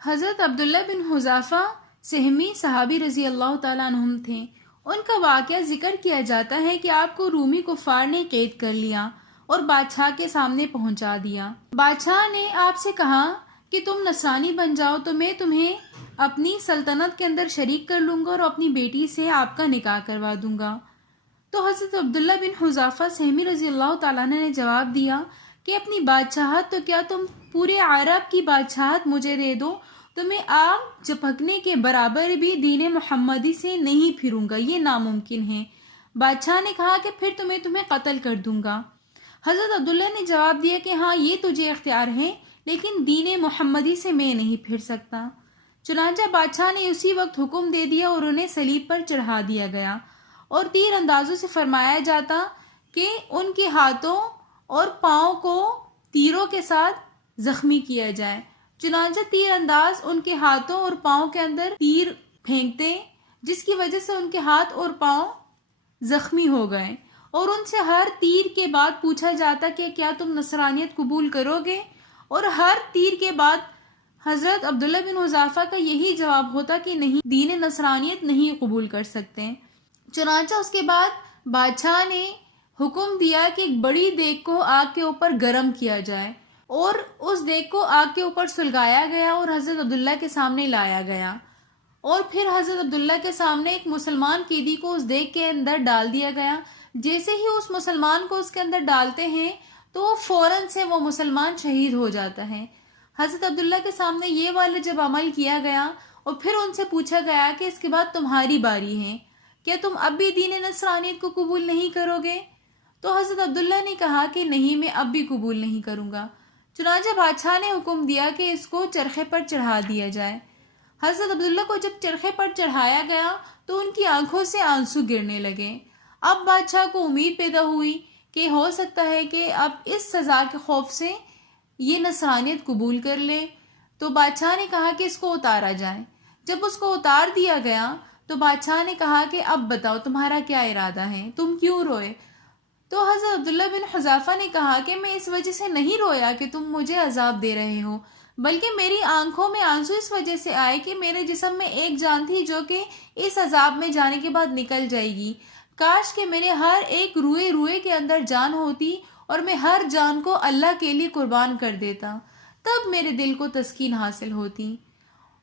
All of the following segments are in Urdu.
حضرت عبداللہ بن حذافہ سہمی صحابی رضی اللہ تعالیٰ عنہم تھے۔ ان کا واقعہ ذکر کیا جاتا ہے کہ آپ کو رومی کفار نے قید کر لیا اور بادشاہ کے سامنے پہنچا دیا۔ بادشاہ نے آپ سے کہا کہ تم نصرانی بن جاؤ تو میں تمہیں اپنی سلطنت کے اندر شریک کر لوں گا اور اپنی بیٹی سے آپ کا نکاح کروا دوں گا۔ تو حضرت عبداللہ بن حذافہ سہمی رضی اللہ تعالیٰ عنہ نے جواب دیا کہ اپنی بادشاہت تو کیا تم پورے عرب کی بادشاہت مجھے دے دو تو میں آگ جھپکنے کے برابر بھی دین محمدی سے نہیں پھروں گا، یہ ناممکن ہے۔ بادشاہ نے کہا کہ پھر تمہیں قتل کر دوں گا۔ حضرت عبداللہ نے جواب دیا کہ ہاں یہ تجھے اختیار ہے لیکن دین محمدی سے میں نہیں پھر سکتا۔ چنانچہ بادشاہ نے اسی وقت حکم دے دیا اور انہیں صلیب پر چڑھا دیا گیا اور تیر اندازوں سے فرمایا جاتا کہ ان کے ہاتھوں اور پاؤں کو تیروں کے ساتھ زخمی کیا جائے۔ چنانچہ تیر انداز ان کے ہاتھوں اور پاؤں کے اندر تیر پھینکتے جس کی وجہ سے ان کے ہاتھ اور پاؤں زخمی ہو گئے اور ان سے ہر تیر کے بعد پوچھا جاتا کہ کیا تم نصرانیت قبول کرو گے، اور ہر تیر کے بعد حضرت عبداللہ بن حذافہ کا یہی جواب ہوتا کہ نہیں، دین نصرانیت نہیں قبول کر سکتے۔ چنانچہ اس کے بعد بادشاہ نے حکم دیا کہ ایک بڑی دیگ کو آگ کے اوپر گرم کیا جائے اور اس دیگ کو آگ کے اوپر سلگایا گیا اور حضرت عبداللہ کے سامنے لایا گیا، اور پھر حضرت عبداللہ کے سامنے ایک مسلمان قیدی کو اس دیگ کے اندر ڈال دیا گیا۔ جیسے ہی اس مسلمان کو اس کے اندر ڈالتے ہیں تو فوراً سے وہ مسلمان شہید ہو جاتا ہے۔ حضرت عبداللہ کے سامنے یہ والا جب عمل کیا گیا اور پھر ان سے پوچھا گیا کہ اس کے بعد تمہاری باری ہے، کیا تم اب بھی دین نصرانیت کو قبول نہیں کرو گے؟ تو حضرت عبداللہ نے کہا کہ نہیں، میں اب بھی قبول نہیں کروں گا۔ چنانچہ بادشاہ نے حکم دیا کہ اس کو چرخے پر چڑھا دیا جائے۔ حضرت عبداللہ کو جب چرخے پر چڑھایا گیا تو ان کی آنکھوں سے آنسو گرنے لگے۔ اب بادشاہ کو امید پیدا ہوئی کہ ہو سکتا ہے کہ اب اس سزا کے خوف سے یہ نصرانیت قبول کر لے، تو بادشاہ نے کہا کہ اس کو اتارا جائے۔ جب اس کو اتار دیا گیا تو بادشاہ نے کہا کہ اب بتاؤ تمہارا کیا ارادہ ہے، تم کیوں روئے؟ تو حضرت عبداللہ بن حذافہ نے کہا کہ میں اس وجہ سے نہیں رویا کہ تم مجھے عذاب دے رہے ہو، بلکہ میری آنکھوں میں آنسو اس وجہ سے آئے کہ میرے جسم میں ایک جان تھی جو کہ اس عذاب میں جانے کے بعد نکل جائے گی۔ کاش کہ میرے ہر ایک روئے کے اندر جان ہوتی اور میں ہر جان کو اللہ کے لیے قربان کر دیتا، تب میرے دل کو تسکین حاصل ہوتی۔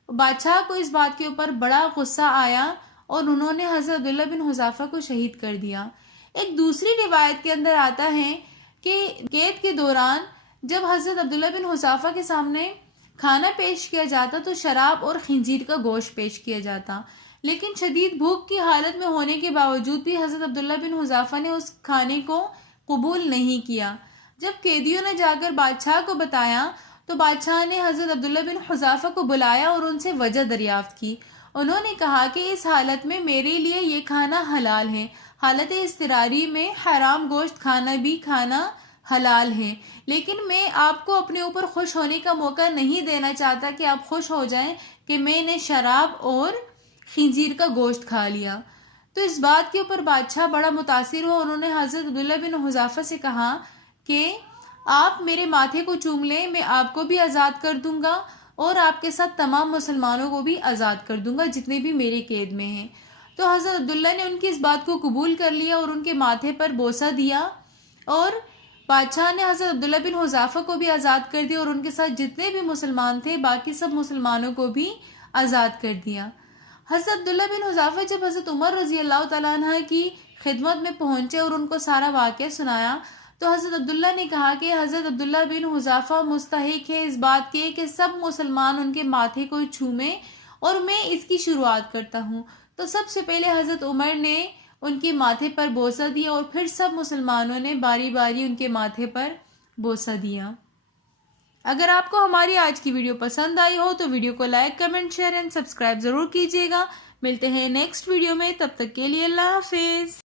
بادشاہ کو اس بات کے اوپر بڑا غصہ آیا اور انہوں نے حضرت عبداللہ بن حذافہ کو شہید کر دیا۔ ایک دوسری روایت کے اندر آتا ہے کہ قید کے دوران جب حضرت عبداللہ بن حذافہ کے سامنے کھانا پیش کیا جاتا تو شراب اور خنزیر کا گوشت پیش کیا جاتا، لیکن شدید بھوک کی حالت میں ہونے کے باوجود بھی حضرت عبداللہ بن حذافہ نے اس کھانے کو قبول نہیں کیا۔ جب قیدیوں نے جا کر بادشاہ کو بتایا تو بادشاہ نے حضرت عبداللہ بن حذافہ کو بلایا اور ان سے وجہ دریافت کی۔ انہوں نے کہا کہ اس حالت میں میرے لیے یہ کھانا حلال ہے، حالت اضطراری میں حرام گوشت کھانا بھی کھانا حلال ہے، لیکن میں آپ کو اپنے اوپر خوش ہونے کا موقع نہیں دینا چاہتا کہ آپ خوش ہو جائیں کہ میں نے شراب اور خنزیر کا گوشت کھا لیا۔ تو اس بات کے اوپر بادشاہ بڑا متاثر ہو، انہوں نے حضرت عبداللہ بن حذافہ سے کہا کہ آپ میرے ماتھے کو چوم لیں، میں آپ کو بھی آزاد کر دوں گا اور آپ کے ساتھ تمام مسلمانوں کو بھی آزاد کر دوں گا جتنے بھی میرے قید میں ہیں۔ تو حضرت عبداللہ نے ان کی اس بات کو قبول کر لیا اور ان کے ماتھے پر بوسہ دیا، اور بادشاہ نے حضرت عبداللہ بن حذافہ کو بھی آزاد کر دیا اور ان کے ساتھ جتنے بھی مسلمان تھے باقی سب مسلمانوں کو بھی آزاد کر دیا۔ حضرت عبداللہ بن حذافہ جب حضرت عمر رضی اللہ تعالیٰ عنہ کی خدمت میں پہنچے اور ان کو سارا واقعہ سنایا تو حضرت عبداللہ نے کہا کہ حضرت عبداللہ بن حذافہ مستحق ہے اس بات کے کہ سب مسلمان ان کے ماتھے کو چھومیں اور میں اس کی شروعات کرتا ہوں۔ تو سب سے پہلے حضرت عمر نے ان کے ماتھے پر بوسہ دیا اور پھر سب مسلمانوں نے باری باری ان کے ماتھے پر بوسہ دیا۔ اگر آپ کو ہماری آج کی ویڈیو پسند آئی ہو تو ویڈیو کو like, comment, share and subscribe ضرور کیجیے گا۔ ملتے ہیں نیکسٹ ویڈیو میں، تب تک کے لیے اللہ حافظ۔